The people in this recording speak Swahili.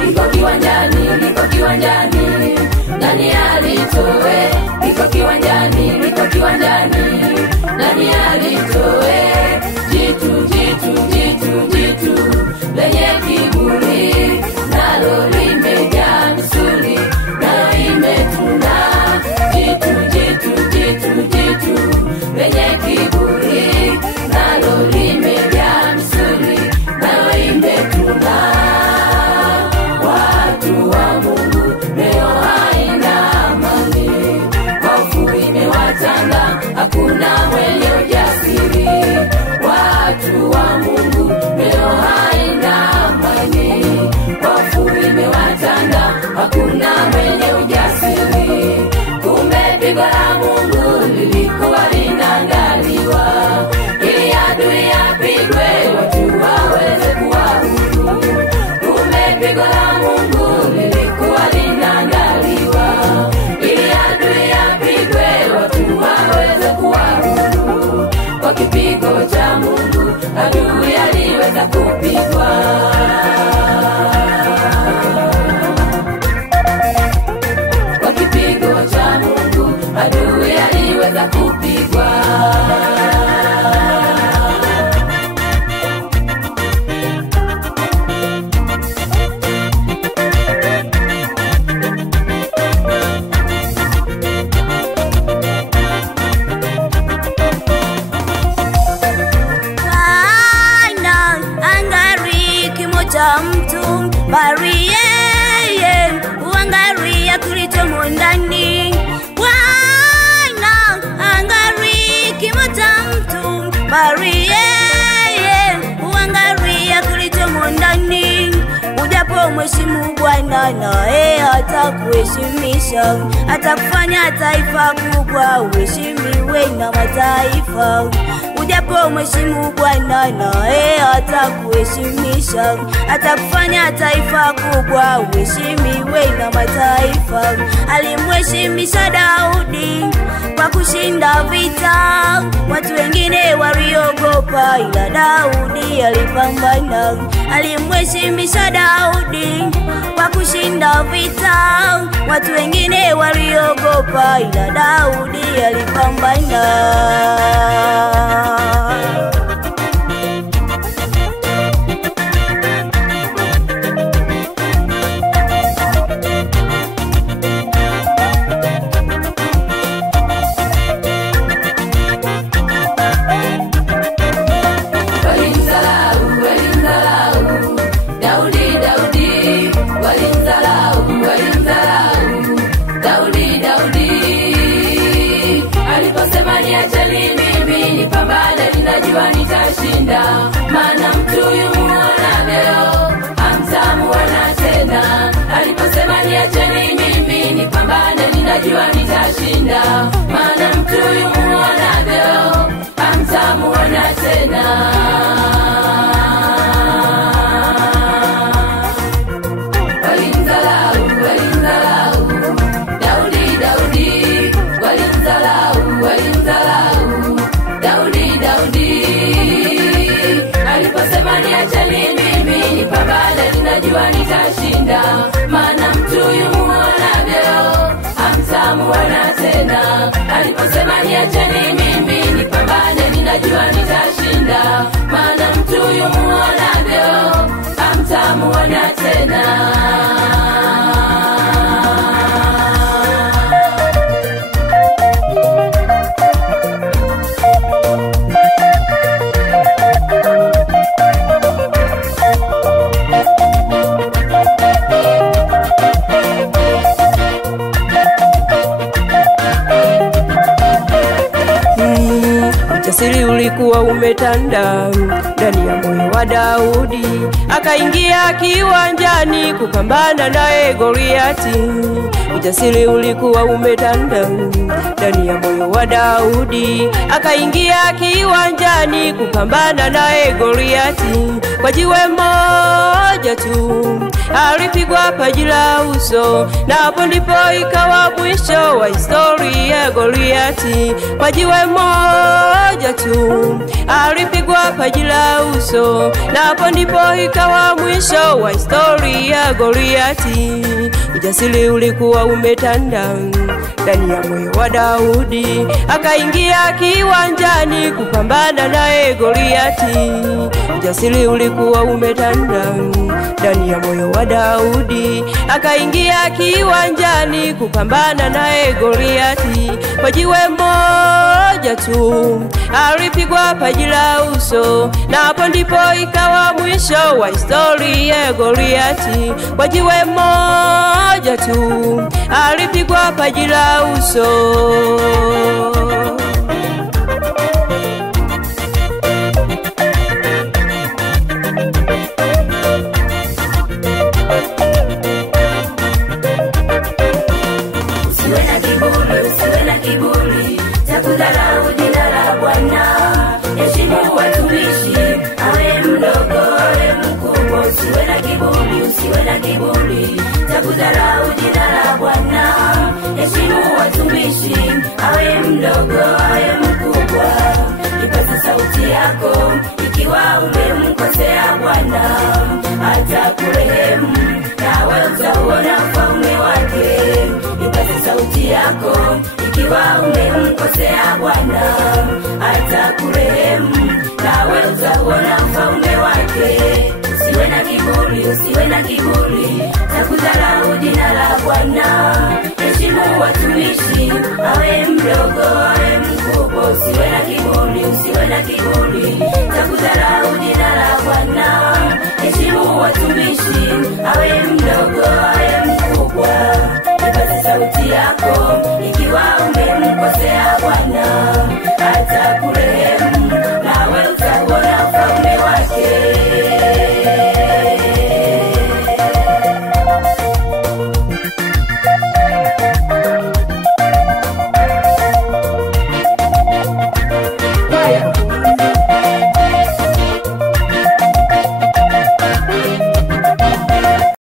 Liko kiwanjani, nani alitoe? Liko kiwanjani, nani alitoe? Jitu lenye kiburi, nalo limejaa misuli, nalo imetuna. Jitu lenye kiburi, nalo limejaa misuli, nalo imetuna. Watu wa Mungu leo haina amani, hofu imewatanda, hakuna mwenye ujasiri. Watu wa Mungu leo haina amani, hofu imewatanda, hakuna mwenye ujasiri. Kumbe pigo la Mungu lilikuwa linaangaliwa, ili adui apigwe watu waweze kuwa huru. Kumbe pigo la Mungu lilikuwa linaangaliwa, ili adui apigwe watu waweze kuwa huru. Kwa kipigo cha Mungu adui aliweza kupigwa. Kwa kipigo cha Mungu adui aliweza kupigwa. Mtu bariye uangalia kilichomo ndani. Bwana angalia kimoja mtu bariye uangalia kilichomo ndani. Ujapo mheshimu Bwana naye atakuheshimisha, atakufanya taifa kubwa uheshimiwe na mataifa. Ujapo mheshimu Bwana naye atakuheshimisha, atakufanya taifa kubwa uheshimiwe na mataifa. Alimheshimisha Daudi kwa kushinda vita, watu wengine waliogopa ila Daudi alipambana. Alimheshimisha Daudi kwa kushinda vita, watu wengine waliogopa ila Daudi alipambana. Ninajua nitashinda, maana mtu yumuona leo hamtamuona tena. Aliposema niacheni mimi nipambane, ninajua nitashinda, maana mtu yumuona leo hamtamuona tena. Ninajua nitashinda, maana mtu yumuona leo hamtamuona tena. Aliposema niacheni mimi nipambane, ninajua nitashinda, maana mtu yumuona leo hamtamuona tena. Ujasiri ulikuwa umetanda ndani ya moyo wa Daudi, akaingia kiwanjani kupambana naye Goliati. ujasiri ulikuwa umetanda ndani ya moyo wa Daudi. Akaingia kiwanjani kupambana naye Goliati. Kwa jiwe moja tu alipigwa paji la uso, na hapo ndipo ikawa mwisho wa historia ya Goliati. Kwa jiwe moja tu alipigwa paji la uso, na hapo ndipo ikawa mwisho wa historia ya Goliati. Ujasiri ulikuwa umetanda ndani ya moyo wa Daudi. Akaingia kiwanjani kupambana naye Goliati. Ujasiri ulikuwa umetanda ndani ya moyo wa Daudi. Akaingia kiwanjani kupambana naye Goliati. Kwa jiwe moja tu alipigwa paji la uso, na hapo ndipo ikawa mwisho wa historia ya Goliati. Kwa jiwe moja tu alipigwa paji la uso. Usiwe na kiburi cha kudharau jina la Bwana. Heshimu watumishi, awe mdogo awe mkubwa. Usiwe na kiburi cha kudharau jina la Bwana. Heshimu watumishi, awe mdogo awe mkubwa. Ipaze sauti yako ikiwa umemkosea Bwana, atakurehemu nawe utauona ufalme wake. Ipaze sauti yako ikiwa umemkosea Bwana, atakurehemu nawe utauona ufalme wake. Usiwe na kiburi cha kudharau jina la Bwana. Heshimu watumishi, awe mdogo awe mkubwa. Usiwe na kiburi